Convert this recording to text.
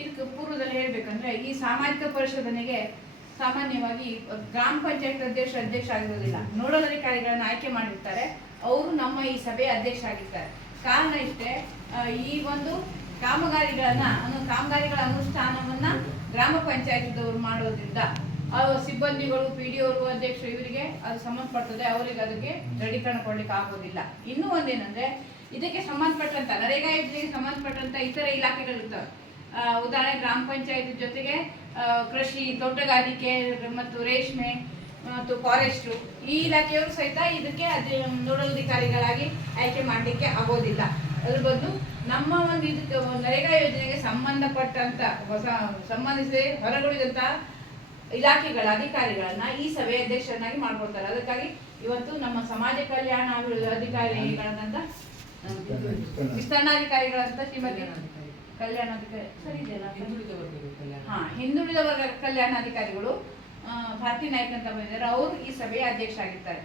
ಇದಕ್ಕೆ ಪೂರ್ವದಲ್ಲಿ ಹೇಳ್ಬೇಕಂದ್ರೆ ಈ ಸಾಮಾಜಿಕ ಪರಿಶೋಧನೆಗೆ ಸಾಮಾನ್ಯವಾಗಿ ಗ್ರಾಮ ಪಂಚಾಯತ್ ಅಧ್ಯಕ್ಷ ಆಗಿರೋದಿಲ್ಲ, ನೋಡಲ್ ಅಧಿಕಾರಿಗಳನ್ನ ಆಯ್ಕೆ ಮಾಡಿರ್ತಾರೆ. ಅವರು ನಮ್ಮ ಈ ಸಭೆಯ ಅಧ್ಯಕ್ಷ ಆಗಿರ್ತಾರೆ. ಕಾರಣ ಇಷ್ಟೇ, ಈ ಒಂದು ಕಾಮಗಾರಿಗಳ ಅನುಷ್ಠಾನವನ್ನ ಗ್ರಾಮ ಪಂಚಾಯತ್ದವರು ಮಾಡೋದ್ರಿಂದ ಸಿಬ್ಬಂದಿಗಳು, PDO ಅವರು, ಅಧ್ಯಕ್ಷರು ಇವರಿಗೆ ಅದು ಸಂಬಂಧಪಡ್ತದೆ. ಅವರಿಗೆ ಅದಕ್ಕೆ ದೃಢೀಕರಣ ಕೊಡ್ಲಿಕ್ಕೆ ಆಗೋದಿಲ್ಲ. ಇನ್ನೂ ಒಂದೇನಂದ್ರೆ, ಇದಕ್ಕೆ ಸಂಬಂಧಪಟ್ಟಂತ ನರೇಗಾ ಯೋಜನೆಗೆ ಸಂಬಂಧಪಟ್ಟಂತ ಇತರ ಇಲಾಖೆಗಳಿರ್ತವೆ. ಉದಾಹರಣೆ ಗ್ರಾಮ ಪಂಚಾಯತ್ ಜೊತೆಗೆ ಕೃಷಿ, ತೋಟಗಾರಿಕೆ ಮತ್ತು ರೇಷ್ಮೆ ಮತ್ತು ಫಾರೆಸ್ಟ್ ಈ ಇಲಾಖೆಯವರು ಸಹಿತ ಇದಕ್ಕೆ ನೋಡಲ್ ಅಧಿಕಾರಿಗಳಾಗಿ ಆಯ್ಕೆ ಮಾಡಲಿಕ್ಕೆ ಆಗೋದಿಲ್ಲ. ಅದ್ರ ಬದಲು ನಮ್ಮ ಒಂದು ಇದಕ್ಕೆ ನರೇಗಾ ಯೋಜನೆಗೆ ಸಂಬಂಧಿಸಿದ ಹೊರಗುಳಿದಂತ ಇಲಾಖೆಗಳ ಅಧಿಕಾರಿಗಳನ್ನ ಈ ಸಭೆಯ ಅಧ್ಯಕ್ಷರನ್ನಾಗಿ ಮಾಡ್ಕೊಳ್ತಾರೆ. ಅದಕ್ಕಾಗಿ ಇವತ್ತು ನಮ್ಮ ಸಮಾಜ ಕಲ್ಯಾಣ ಅಧಿಕಾರಿಗಳಂತ ವಿಸ್ತರಣಾಧಿಕಾರಿಗಳಂತ ಶ್ರೀಮತಿ ಕಲ್ಯಾಣಾಧಿಕಾರಿ ಸರಿ ಇದೆಯಲ್ಲ, ಹಿಂದುಳಿದ ವರ್ಗ ಕಲ್ಯಾಣಾಧಿಕಾರಿಗಳು ಭಾರತಿ ನಾಯ್ಕ ಅಂತ ಬಂದಿದ್ದಾರೆ. ಅವರು ಈ ಸಭೆಯ ಅಧ್ಯಕ್ಷ ಆಗಿರ್ತಾರೆ.